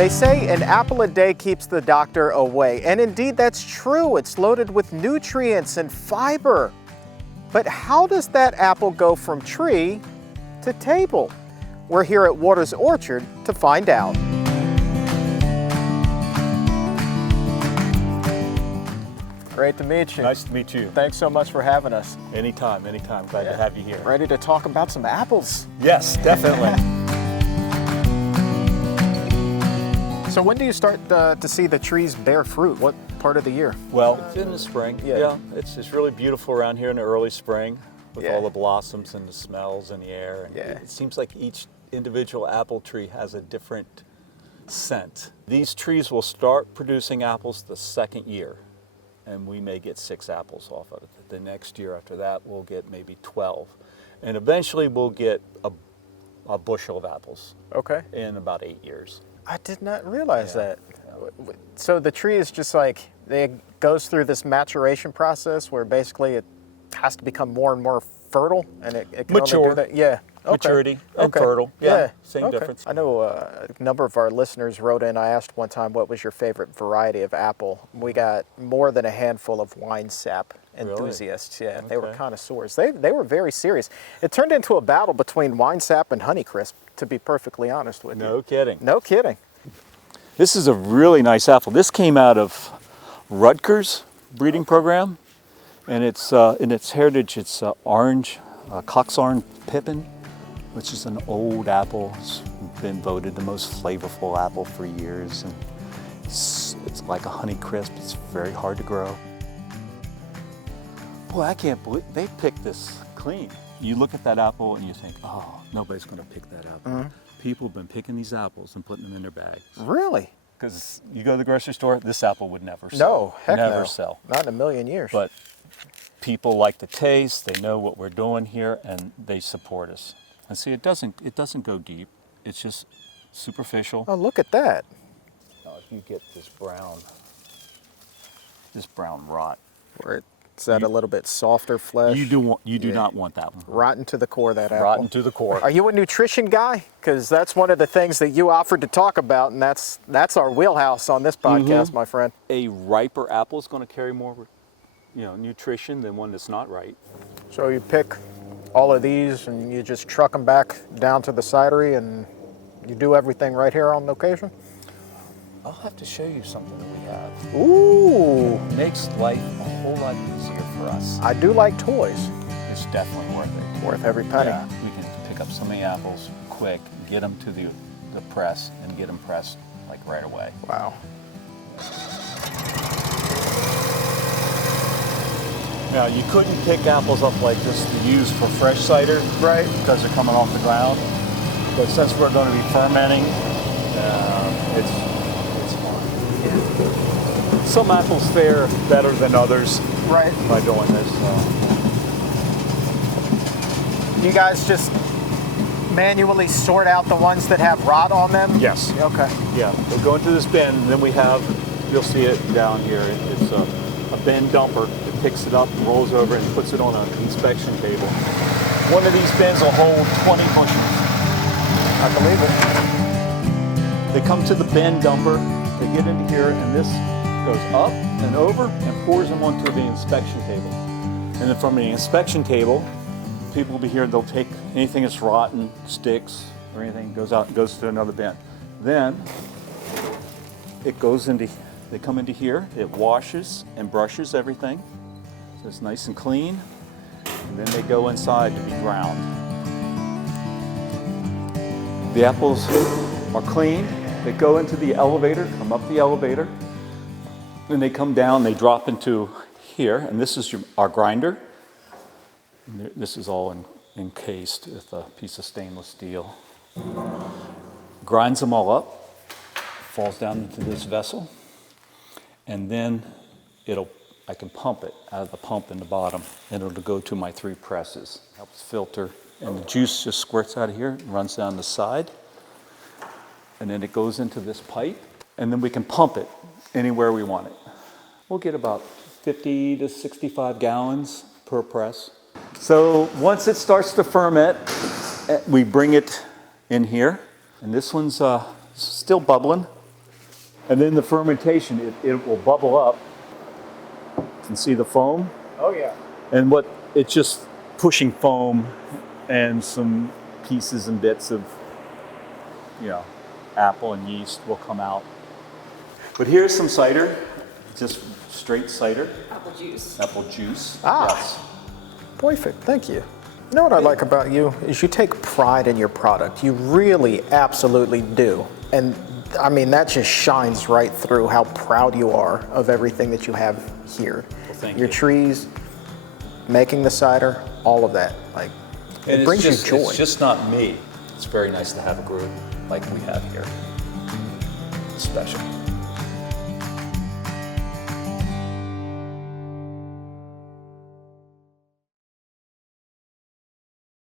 They say an apple a day keeps the doctor away, and indeed that's true. It's loaded with nutrients and fiber. But how does that apple go from tree to table? We're here at Waters Orchard to find out. Great to meet you. Nice to meet you. Thanks so much for having us. Anytime, anytime. Glad to have you here. Ready to talk about some apples? Yes, definitely. So when do you start to see the trees bear fruit? What part of the year? Well, it's in the spring. Yeah. It's really beautiful around here in the early spring with Yeah. all the blossoms and the smells in the air. And Yeah. it seems like each individual apple tree has a different scent. These trees will start producing apples the second year, and we may get 6 apples off of it. The next year after that, we'll get maybe 12. And eventually we'll get a bushel of apples Okay. in about 8 years. I did not realize Yeah. that. So the tree is just like, it goes through this maturation process where basically it has to become more and more fertile, and it can only Mature. do that. Yeah. Okay. Maturity and Okay. fertile. Yeah, same Okay. difference. I know a number of our listeners wrote in. I asked one time, what was your favorite variety of apple? We got more than a handful of wine sap enthusiasts. Yeah, they were Okay. connoisseurs. They were very serious. It turned into a battle between wine sap and Honeycrisp, to be perfectly honest with you. No kidding. No kidding. This is a really nice apple. This came out of Rutgers breeding program, and it's in its heritage. It's orange, Coxarn Pippin, which is an old apple. It's been voted the most flavorful apple for years, and it's like a Honeycrisp. It's very hard to grow. Boy, I can't believe they picked this clean. You look at that apple and you think, oh, nobody's going to pick that apple. People have been picking these apples and putting them in their bags. Really? Because you go to the grocery store, this apple would never sell. No, heck no. Never sell. Not in a million years. But people like the taste, they know what we're doing here, and they support us. And see, it doesn't go deep. It's just superficial. Oh, look at that. Now, if you get this brown rot, Where it's that a little bit softer flesh. you do not want that one. Rotten to the core, that apple. Rotten to the core. Are you a nutrition guy? Because that's one of the things that you offered to talk about, and that's our wheelhouse on this podcast, my friend. A riper apple is going to carry more, nutrition than one that's not ripe. So you pick all of these and you just truck them back down to the cidery, and you do everything right here on location? I'll have to show you something that we have. Ooh, It makes life a whole lot easier for us. I do like toys. It's definitely worth it. Worth every penny. Yeah, we can pick up so many apples quick, get them to the press, and get them pressed like right away. Wow. Now, you couldn't pick apples up like this to use for fresh cider, Right. because they're coming off the ground. But since we're going to be fermenting, it's fine. Some apples fare better than others Right. by doing this. You guys just manually sort out the ones that have rot on them? Yes. Okay. Yeah, we'll go into this bin, and then we have, you'll see it down here. It's a bin dumper. It picks it up, rolls over, and puts it on an inspection table. One of these bins will hold 20 bushels. I believe it. They come to the bin dumper, they get into here, and this goes up and over and pours them onto the inspection table. And then from the inspection table, people will be here, they'll take anything that's rotten, sticks, or anything, goes out and goes to another bin. Then it goes into, they come into here, it washes and brushes everything, so it's nice and clean, and then they go inside to be ground. The apples are clean, they go into the elevator, come up the elevator, then they come down, they drop into here, and this is our grinder. This is all encased with a piece of stainless steel. Grinds them all up, falls down into this vessel, and then I can pump it out of the pump in the bottom, and it'll go to my 3 presses. Helps filter, and the juice just squirts out of here and runs down the side, and then it goes into this pipe, and then we can pump it anywhere we want it. We'll get about 50 to 65 gallons per press. So once it starts to ferment, we bring it in here, and this one's still bubbling. And then the fermentation, it will bubble up. You can see the foam. Oh yeah. And it's just pushing foam and some pieces and bits of, apple and yeast will come out. But here's some cider, just straight cider. Apple juice. Apple juice. Ah. Yes. Perfect, thank you. You know what I like about you is you take pride in your product. You really absolutely do. And I mean, that just shines right through how proud you are of everything that you have here. Well, thank your you. trees, making the cider, all of that. Like, it brings you joy. It's just not me. It's very nice to have a group like we have here. It's special.